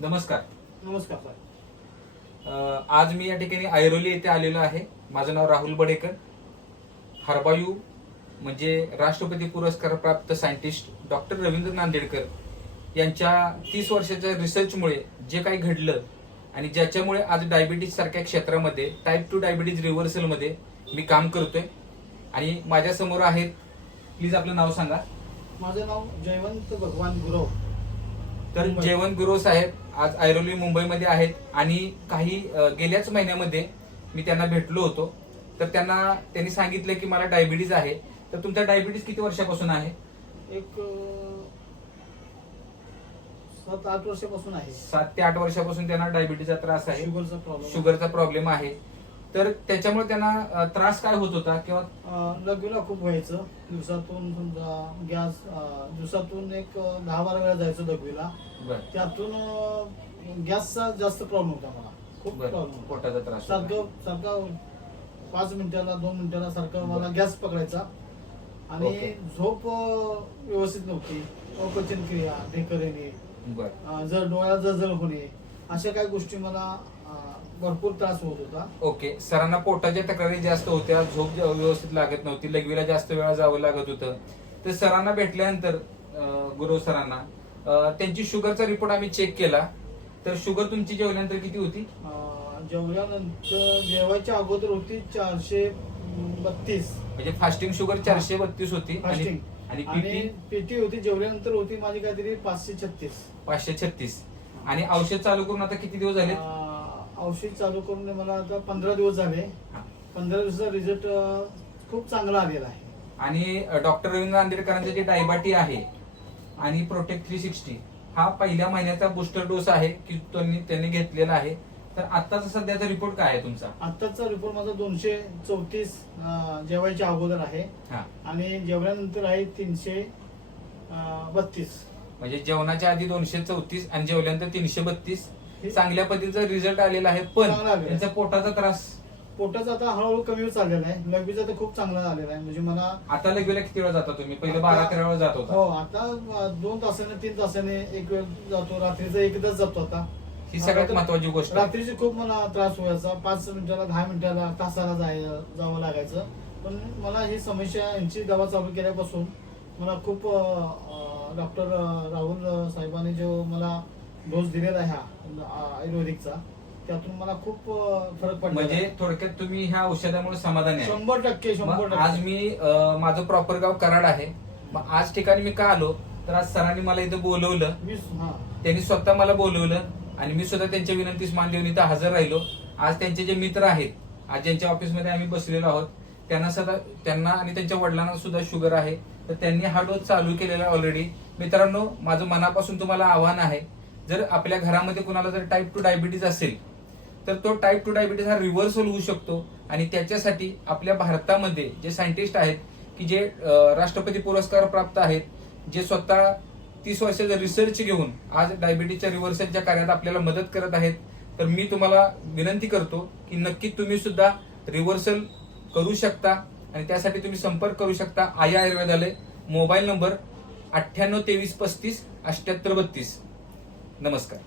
नमस्कार. नमस्कार सर. आज मी या ठिकाणी ऐरोली येथे आलेलो आहे. माझं नाव राहुल बडेकर. हर्बायू म्हणजे राष्ट्रपती पुरस्कार प्राप्त सायंटिस्ट डॉक्टर रवींद्र नांदेडकर यांच्या 30 वर्षाच्या रिसर्चमुळे जे काही घडलं आणि ज्याच्यामुळे आज डायबिटीज सारख्या क्षेत्रामध्ये टाईप 2 डायबिटीज रिव्हर्सलमध्ये मी काम करतोय. आणि माझ्या समोर आहेत, प्लीज आपलं नाव सांगा. माझं नाव जयवंत भगवान गुरव. तर मुंबई. जयवंत गुरव साहेब आज ऐरोली मुंबईमध्ये आहेत आणि काही गेल्याच महिन्यामध्ये मी त्यांना भेटलो होतो. तर त्यांनी सांगितलं की मला डायबिटीज आहे. तर तुमचा डायबिटीज किती वर्षापासून आहे? एक 7-8 वर्षापासून आहे. 7 ते 8 वर्षापासून त्यांना डायबिटीजचा त्रास आहे, शुगरचा प्रॉब्लेम आहे. तर त्याच्यामुळे त्यांना त्रास काय होत होता किंवा लघवीला खूप व्हायचं. दिवसातून समजा गॅस दिवसातून एक 10-12 वेळा जायचं लघवीला. त्यातून गॅसचा जास्त प्रॉब्लेम होता मला. खूप प्रॉब्लेम, पोटाचा त्रास सारखं 5 मिनिटाला 2 मिनिटाला सारखं मला गॅस पकडायचा. आणि झोप व्यवस्थित नव्हती, अपचन क्रिया, ढेकर येणे, जर डोळ्याला जळजळ होणे, अशा काही गोष्टी मला भरपूर त्रास होत होता. ओके. सरांना पोटाच्या तक्रारी जास्त होत्या, झोप व्यवस्थित लागत नव्हती, लघवीला जास्त वेळा जावं लागत होतं. तर सरांना भेटल्यानंतर गुरु सरांना त्यांची शुगरचा रिपोर्ट आम्ही चेक केला. तर शुगर तुमची जेवल्यानंतर किती होती? जेवल्यानंतर जेवायच्या अगोदर होती 432. म्हणजे फास्टिंग शुगर 432 होती. आणि पीटी होती जेवल्यानंतर होती माझी काहीतरी 536. आणि औषध चालू करून आता किती दिवस झाले? औषध चालू करून मला आता 15 दिवस झाले. 15 दिवसाचा रिझल्ट खूप चांगला आलेला आहे. आणि डॉक्टर रवींद्र नांदेडकरांचे जे डायबाटी आहे आणि प्रोटेक्ट 360 हा पहिल्या महिन्याचा बुस्टर डोस आहे की त्यांनी घेतलेला आहे. तर आताचा सध्याचा रिपोर्ट काय आहे तुमचा? आताचा रिपोर्ट माझा 234 जेवायच्या अगोदर आहे. आणि जेवल्यानंतर आहे 332. म्हणजे जेवणाच्या आधी 234 आणि जेवल्यानंतर 332. चांगल्या पद्धतीचा रिझल्ट आलेला आहे. पण त्यांचा पोटाचा त्रास आता हळूहळू कमी चाललेला आहे. लघवीचा तर खूप चांगला झालेला आहे. म्हणजे मला आता लघवीला किती वेळा जाता तुम्ही? पहिले 12-13 वेळा जात होता. हो, आता 2 तासाने 3 तासाने एक वेळ जातो. रात्रीचा एकदाच जातो आता. ही सगळ्यात महत्वाची गोष्ट. रात्रीची खूप मला त्रास व्हायचा. 5 मिनिटाला 10 मिनिटाला तासाला जावं लागायचं. पण मला ही समस्या यांची दवा चालू केल्यापासून मला खूप डॉक्टर राहुल साहेबांनी जो मला डोस दिलेला आहे आयुर्वेदिकचा, त्यातून मला खूप फरक पडला. म्हणजे थोडक्यात तुम्ही ह्या औषधामुळे समाधानी आहे? 100%. आज मी माझं प्रॉपर गाव कराड आहे. मग आज ठिकाणी मी का आलो तर आज सरांनी मला इथं बोलवलं. त्यांनी स्वतः मला बोलवलं आणि मी सुद्धा त्यांच्या विनंतीस मान देऊन इथं हजर राहिलो. आज त्यांचे जे मित्र आहेत, आज ज्यांच्या ऑफिसमध्ये आम्ही बसलेलो आहोत, त्यांना आणि त्यांच्या वडिलांना सुद्धा शुगर आहे. तर त्यांनी हा डोस चालू केलेला आहे ऑलरेडी. मित्रांनो, माझं मनापासून तुम्हाला आव्हान आहे, जर आपल्या घरामध्ये कुणाला जर टाईप 2 डायबिटीज असेल तर तो टाईप 2 डायबिटीज हा रिव्हर्सल होऊ शकतो. आणि त्याच्यासाठी आपल्या भारतामध्ये जे सायंटिस्ट आहेत की जे राष्ट्रपती पुरस्कार प्राप्त आहेत, जे स्वतः 30 वर्षाचा रिसर्च घेऊन आज डायबिटीजच्या रिव्हर्सलच्या कार्यात आपल्याला मदत करत आहेत. तर मी तुम्हाला विनंती करतो की नक्की तुम्ही सुद्धा रिव्हर्सल करू शकता. आणि त्यासाठी तुम्ही संपर्क करू शकता आया आयुर्वेदालय. Mobile number 98 23 35 78 32. नमस्कार.